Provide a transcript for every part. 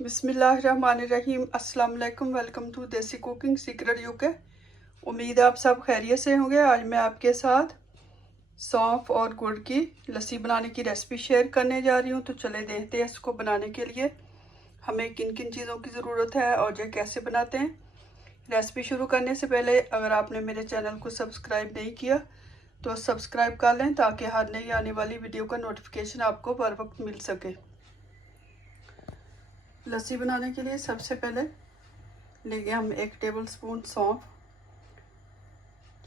बिस्मिल्लाहिर्रहमानिर्रहीम। अस्सलाम वालेकुम। वेलकम टू देसी कुकिंग सीक्रेट यूके। उम्मीद है आप सब खैरियत से होंगे। आज मैं आपके साथ सौंफ और गुड़ की लस्सी बनाने की रेसिपी शेयर करने जा रही हूँ। तो चले देखते हैं इसको बनाने के लिए हमें किन किन चीज़ों की ज़रूरत है और ये कैसे बनाते हैं। रेसिपी शुरू करने से पहले अगर आपने मेरे चैनल को सब्सक्राइब नहीं किया तो सब्सक्राइब कर लें ताकि हर नई आने वाली वीडियो का नोटिफिकेशन आपको बर वक्त मिल सके। लस्सी बनाने के लिए सबसे पहले लेंगे हम 1 टेबल स्पून सौंफ,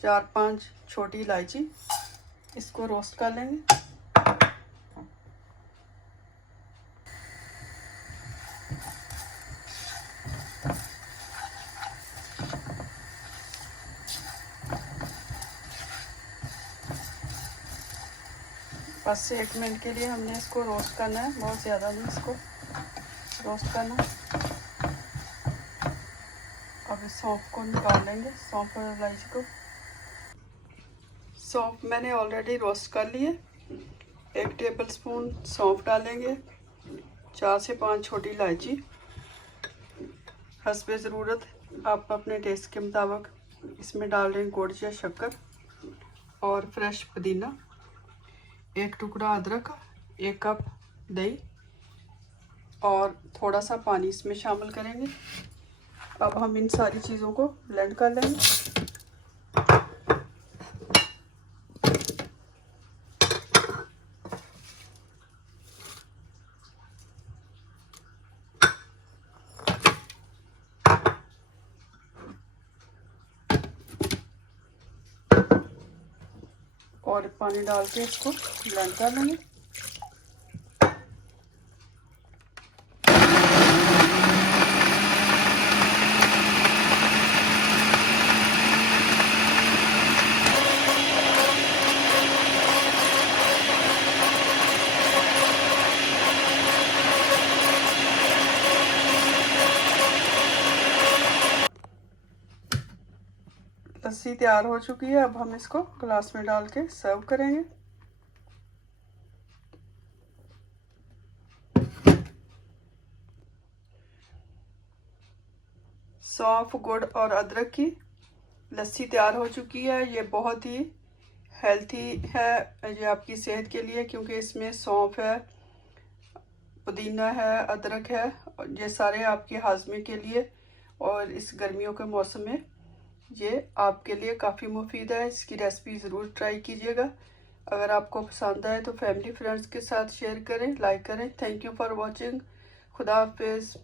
4-5 छोटी इलायची। इसको रोस्ट कर लेंगे। बस 1 मिनट के लिए हमने इसको रोस्ट करना है, बहुत ज़्यादा नहीं इसको रोस्ट करना। अब इस सौंफ को निकाल लेंगे, सौंफ और इलायची को। सौंफ मैंने ऑलरेडी रोस्ट कर लिए। 1 टेबल स्पून सौंफ डालेंगे, 4 से 5 छोटी इलायची, हस्बे ज़रूरत आप अपने टेस्ट के मुताबिक इसमें डाल दें गुड़ या शक्कर, और फ्रेश पुदीना, 1 टुकड़ा अदरक, 1 कप दही और थोड़ा सा पानी इसमें शामिल करेंगे। अब हम इन सारी चीज़ों को ब्लेंड कर लेंगे। और पानी डाल के इसको ब्लेंड कर लेंगे। लस्सी तैयार हो चुकी है। अब हम इसको ग्लास में डाल के सर्व करेंगे। सौंफ, गुड़ और अदरक की लस्सी तैयार हो चुकी है। ये बहुत ही हेल्थी है ये आपकी सेहत के लिए, क्योंकि इसमें सौंफ है, पुदीना है, अदरक है, और ये सारे आपके हाजमे के लिए और इस गर्मियों के मौसम में ये आपके लिए काफ़ी मुफीद है। इसकी रेसिपी ज़रूर ट्राई कीजिएगा। अगर आपको पसंद आए तो फैमिली फ्रेंड्स के साथ शेयर करें, लाइक करें। Thank you for watching. खुदा हाफिज़।